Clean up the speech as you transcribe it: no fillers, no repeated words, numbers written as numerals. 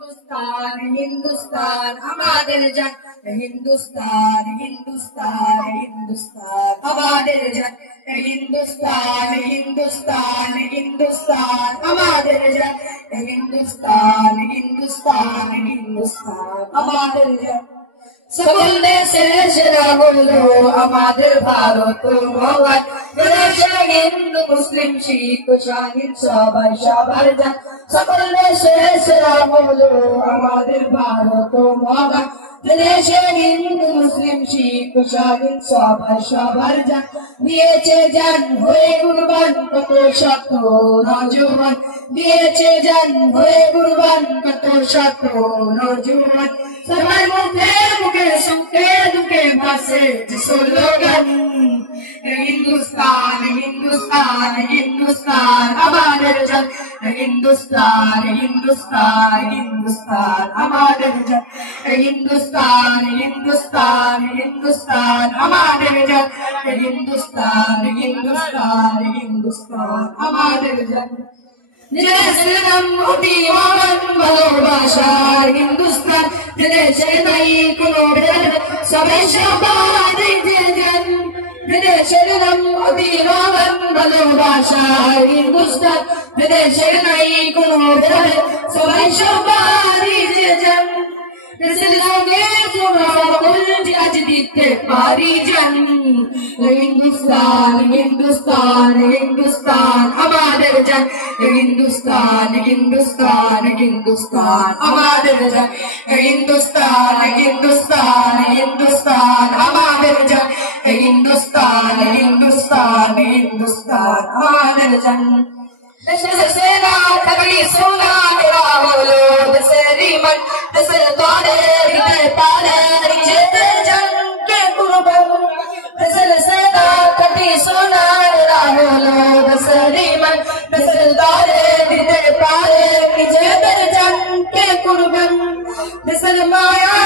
हिंदुस्तान हिंदुस्तान हमारे जान हिंदुस्तान हिंदुस्तान हिंदुस्तान हमारे जान हिंदुस्तान हिंदुस्तान हिंदुस्तान हमारे जान हिंदुस्तान हिंदुस्तान हिंदुस्तान हमारे जान সকল দেশের সেরা হলো আমাদের ভারত মহান দেশের হিন্দু মুসলিম শিখ স্বাধীন সবাই সবার যান সকল দেশের সেরা হলো আমাদের ভারত মহান দেশের হিন্দু মুসলিম শিখ স্বাধীন সবাই সবার যান দিয়েছে জান হয়ে কুরবান কত শত নওজোয়ান দিয়েছে জান হয়ে কুরবান কত শত নওজোয়ান সবার মুখে মুখে শুনতে দুঃখে ভাসে স্লোগান हिंदुस्तान हिंदुस्तान हिंदुस्तान हमारे जान हिंदुस्तान हिंदुस्तान हिंदुस्तान हमारे जान हिंदुस्तान हिंदुस्तान हिंदुस्तान हमारे जान हिंदुस्तान हिंदुस्तान हिंदुस्तान हमारे जान देशेर नाम অতি মহান ভালোবাসার হিন্দুস্তান দেশে নাই কোনো ভেদ সবাই সবার যান দেশের নাম অতি মহান ভালোবাসার হিন্দুস্তান দেশের নাই কোনো ভেদ সবাই সবার যান দেশের সঙ্গে তোমরা সকলকে আজ দিতে পারি জান हिंदुस्तान हिंदुस्तान हिंदुस्तान हमारे जान हिंदुस्तान हिंदुस्तान हिंदुस्तान हमारे जान हिंदुस्तान हिंदुस्तान हिंदुस्तान हमारे जान हिंदुस्तान हिंदुस्तान हिंदुस्तान हमारे जान देशेर सेना कभी सोना मेरा बोलो देशेर मन देशेर द्वारे हृदय पारे जेते जन के कुर्बान देशेर सेना कभी सोना मेरा बोलो देशेर मन देशेर द्वारे हृदय पारे जेते जन के कुर्बान देशेर माया